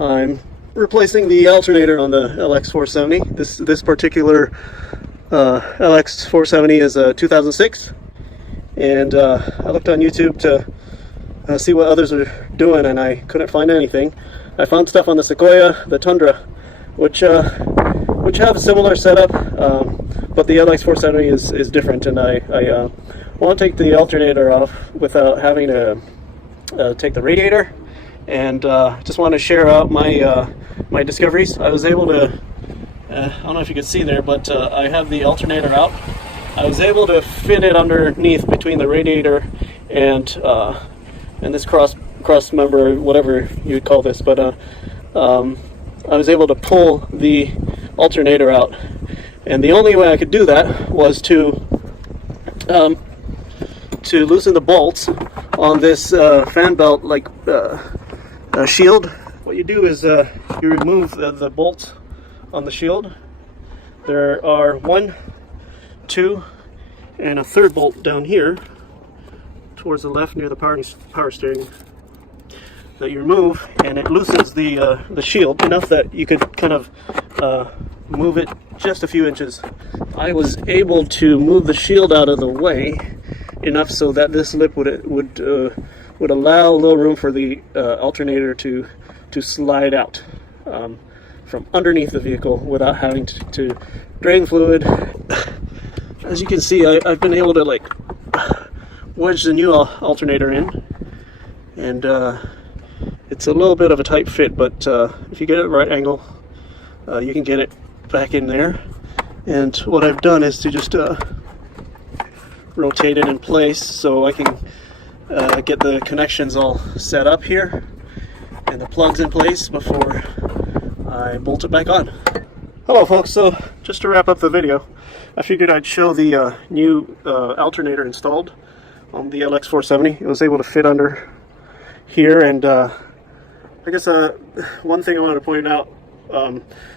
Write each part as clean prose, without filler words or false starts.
I'm replacing the alternator on the LX470. This particular LX470 is a 2006, and I looked on YouTube to see what others are doing, and I couldn't find anything. I found stuff on the Sequoia, the Tundra, which have a similar setup, but the LX470 is different, and I want to take the alternator off without having to take the radiator, and just want to share out my discoveries. I was able to, I don't know if you can see there, but I have the alternator out. I was able to fit it underneath between the radiator and this cross member, whatever you'd call this, but I was able to pull the alternator out, and the only way I could do that was to loosen the bolts on this fan belt shield. What you do is you remove the bolts on the shield. There are 1, 2, and a third bolt down here towards the left near the power steering that you remove, and it loosens the shield enough that you could kind of move it just a few inches. I was able to move the shield out of the way enough so that this lip would allow a little room for the alternator to slide out from underneath the vehicle without having to drain fluid. As you can see, I've been able to wedge the new alternator in, and it's a little bit of a tight fit, but if you get it at the right angle, you can get it back in there. And what I've done is to just rotate it in place so I can get the connections all set up here and the plugs in place before I bolt it back on. Hello folks, so just to wrap up the video, I figured I'd show the new alternator installed on the LX470. It was able to fit under here, and I guess one thing I wanted to point out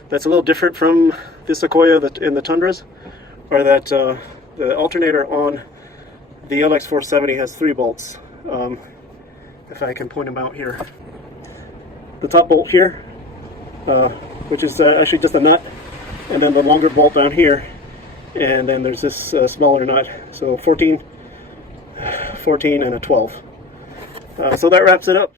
that's a little different from the Sequoia and the Tundras are that the alternator on the LX470 has 3 bolts. If I can point them out here. The top bolt here, which is actually just a nut, and then the longer bolt down here, and then there's this smaller nut. So 14, and a 12. So that wraps it up.